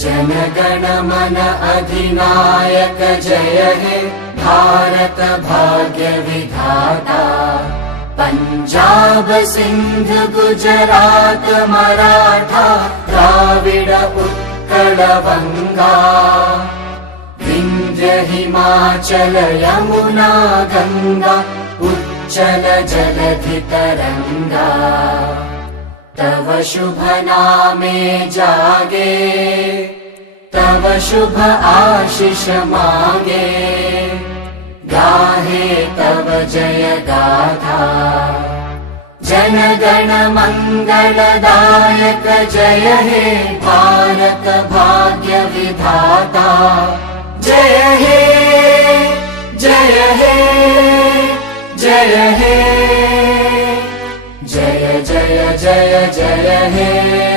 जनगण मन अधिनायक जय हे भारत भाग्य विधाता। पंजाब सिंध गुजरात मराठा द्राविड उत्कल बंगा। विंध्य हिमाचल यमुना गंगा उच्चल जलधि तरंगा। तव शुभ नामे जागे तव शुभ आशीष मागे। गाहे तव जय गाथा जनगण मंगलदायक जय हे भारत भाग्य विधाता। जय हे जय हे जय हे जय जय जय जय हे।